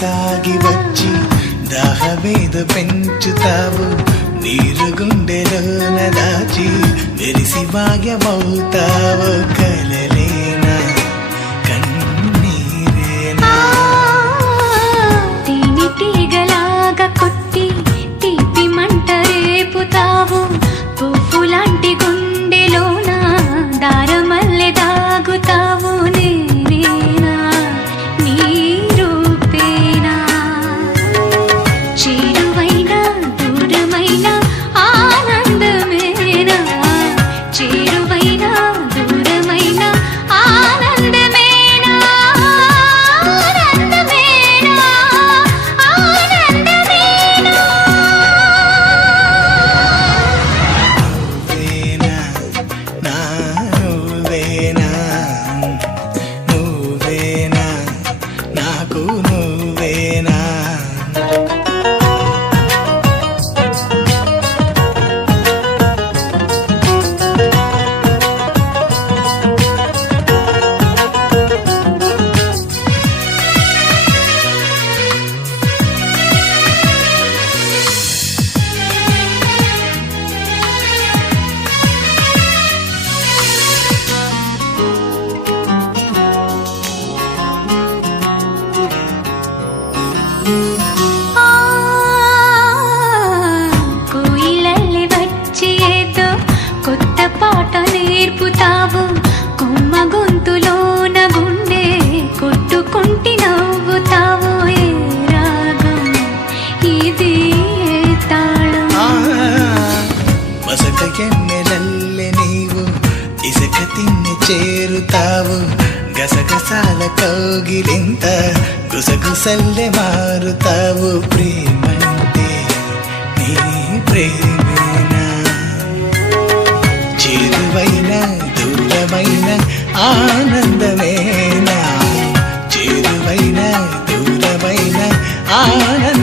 సాగి వచ్చి దాహమేదో పెంచుతావు నీరు గుండెలోన దాచి వెలిసి భాగ్యమవుతావు కలలేనా కన్నీరేనా తేనె తీగలాగా కొట్టి తీపి మంట రేపుతావు పువ్వు లాంటి గుండెలోన దారమల్లె దాగుతావు నేనేనా నీ రూపేనా చేరువైన దూరమైన ఆనందమేనా చేరువైన దూరమైన ఆనందమేనా ఆనందమేనా ఆనందమేనా నువ్వేనా నువ్వేనా నాకు నువ్వేనా కోయిలల్లి వచ్చి ఏదో కొత్త పాట నేర్పుతావు కొమ్మ గొంతులోన గుండె కొట్టుకుంటి నవ్వుతావు ఏ రాగం ఇది ఏ తాళం మసక ఎన్నెలల్లె నీవు ఇసుక తిన్ని చేరుతావు గసగసాల కౌగిలింత గుసగుసల్లె మారుతావు ప్రేమంటే నీ ప్రేమేనా చేరువైన దూరమైన ఆనందమేనా చేరువైన దూరమైన ఆనంద